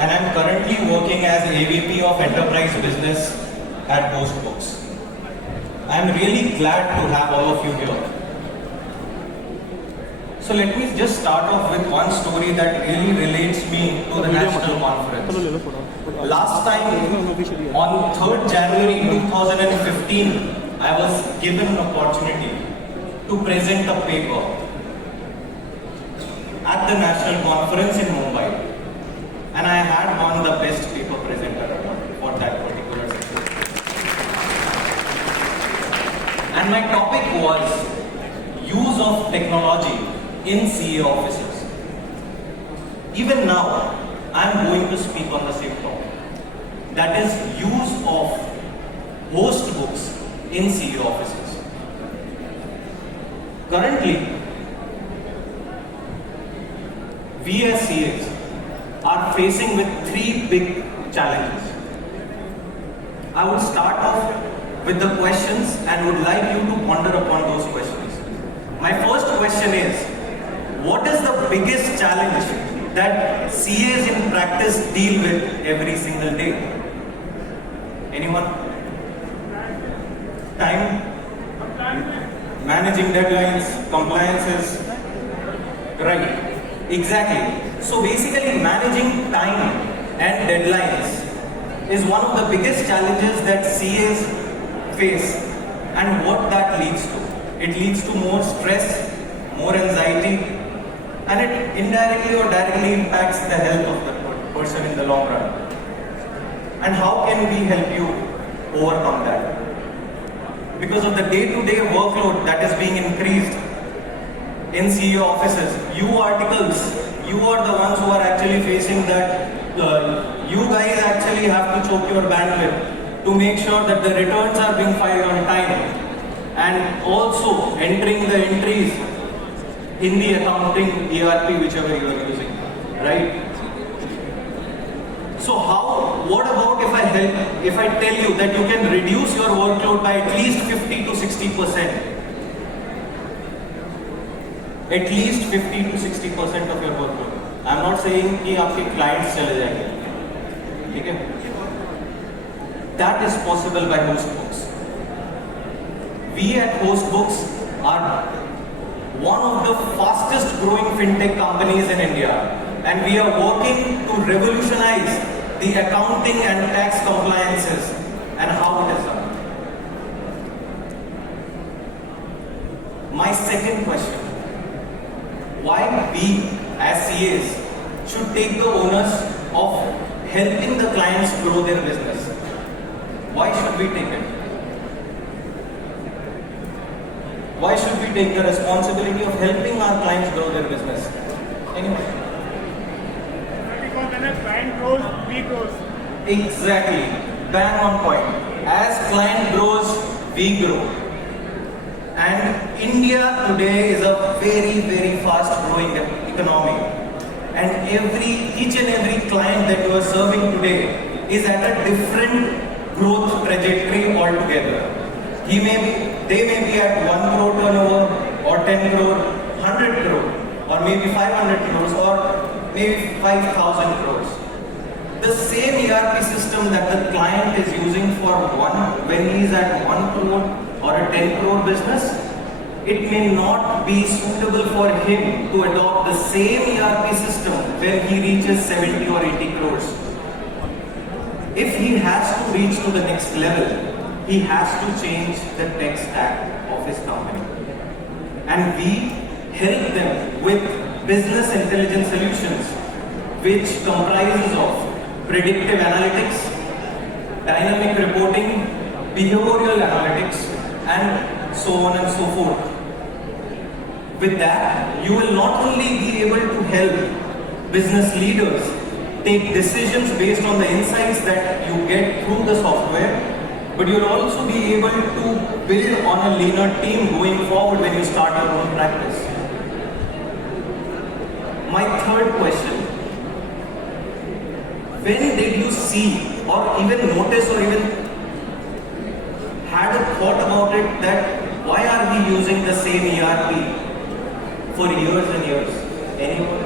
and I'm currently working as AVP of Enterprise Business at Postbooks. I'm really glad to have all of you here. So let me just start off with one story that really relates me to the national conference. Last time, on 3rd January 2015, I was given an opportunity to present a paper at the national conference in Mumbai, and I had won the best paper presenter award for that particular session. And my topic was use of technology in CA offices. Even now, I am going to speak on the same topic. That is use of host books in CA offices. Currently, we as CAs are facing with 3 big challenges. I would start off with the questions and would like you to ponder upon those questions. My first question is, what is the biggest challenge that CAs in practice deal with every single day? Anyone? Time? Managing deadlines, compliances? Right. Exactly. So basically managing time and deadlines is one of the biggest challenges that CAs face, and what that leads to. It leads to more stress, more anxiety, and it indirectly or directly impacts the health of the person in the long run. And how can we help you overcome that? Because of the day-to-day workload that is being increased in CEO offices, you articles, you are the ones who are actually facing that. You guys actually have to choke your bandwidth to make sure that the returns are being filed on time, and also entering the entries in the accounting ERP, whichever you are using, right? So what about if I tell you that you can reduce your workload by at least 50 to 60%? At least 50 to 60% of your workload. I'm not saying कि आपके clients चले जाएंगे, ठीक है? That is possible by Hostbooks. We at Hostbooks are one of the fastest growing fintech companies in India, and we are working to revolutionize the accounting and tax compliances and how it is done. My second question. Why we as CAs should take the onus of helping the clients grow their business? Why should we take it? Why should we take the responsibility of helping our clients grow their business? Anyone? Because when a client grows, we grow. Exactly. Bang on point. As client grows, we grow. And India today is a very, very fast growing economy. And each and every client that you are serving today is at a different growth trajectory altogether. They may be at 1 crore turnover, or 10 crore, 100 crore, or maybe 500 crores, or maybe 5,000 crores. The same ERP system that the client is using when he is at 1 crore or a 10 crore business, it may not be suitable for him to adopt the same ERP system when he reaches 70 or 80 crores. If he has to reach to the next level, he has to change the tech stack of his company. And we help them with business intelligence solutions, which comprises of predictive analytics, dynamic reporting, behavioral analytics, and so on and so forth. With that, you will not only be able to help business leaders take decisions based on the insights that you get through the software, but you'll also be able to build on a leaner team going forward when you start your own practice. My third question: when did you see or even notice or even had a thought about it that why are we using the same ERP for years and years? Anyone?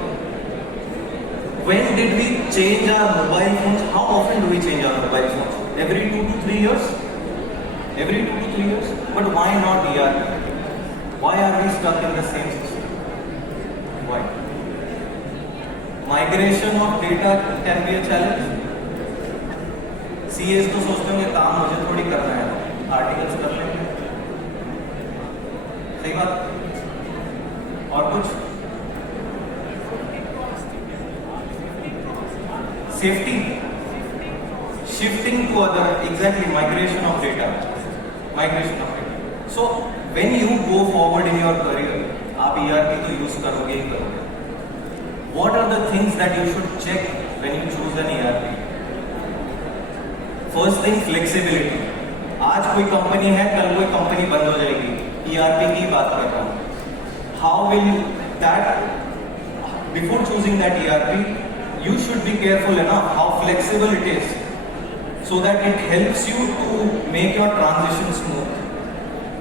When did we change our mobile phones? How often do we change our mobile phones? Every 2 to 3 years? Every 2 to 3 years? But why not ERP? Why are we stuck in the same system? Why? Migration of data can be a challenge. CAs तो सोचते होंगे काम मुझे थोड़ी करना है, articles कर लेंगे, सही बात। और कुछ safety, shifting to other, exactly, migration of data, migration of data. So when you go forward in your career, आप ERP तो यूज करोगे ही करोगे। What are the things that you should check when you choose an ERP? First thing, flexibility. आज कोई company है, कल कोई company बंद हो जाएगी, ERP की बात कर रहा हूँ। How will that, before choosing that ERP, you should be careful enough how flexible it is, so that it helps you to make your transition smooth.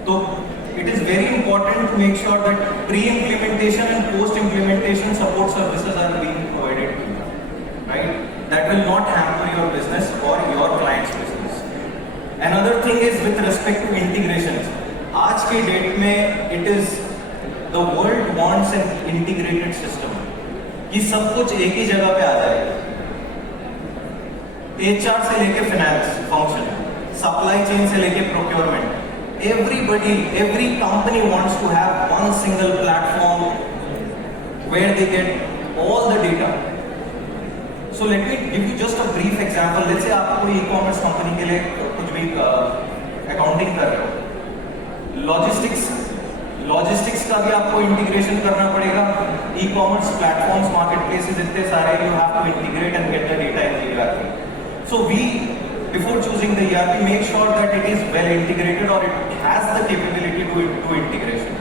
So it is very important to make sure that pre-implementation and post-implementation support services are being provided to you, right? That will not hamper your business or your client's business. Another thing is with respect to integrations. आज के date में it is the world wants an integrated system. कि सब कुछ एक ही जगह पे आ जाए। HR से लेके फाइनेंस फंक्शन, सप्लाई चेन से लेके procurement, everybody, every company wants to have one single platform where they get all the data. So let me give you just a brief example. Let's say आप कोई e-commerce company के लिए कुछ भी accounting कर रहे हो, लॉजिस्टिक्स का भी आपको इंटीग्रेशन करना पड़ेगा। ई-कॉमर्स प्लेटफॉर्म्स, मार्केटप्लेसेस इतने सारे, you have to integrate and get the data in the ERP. So we, before choosing the ERP, make sure that it is well integrated or it has the capability to do integration.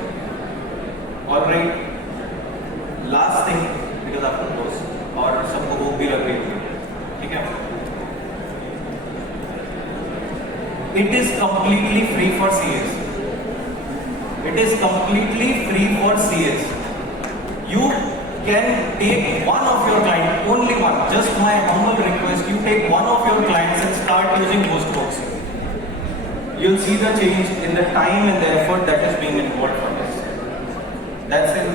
All right. Last thing, because आपको close और सबको भूख भी लग रही होगी, ठीक है? It is completely free for CAs. It is completely free for CAs. You can take one of your clients, only one, just my humble request, you take one of your clients and start using Ghostbox. You'll see the change in the time and the effort that is being involved for this. That's it.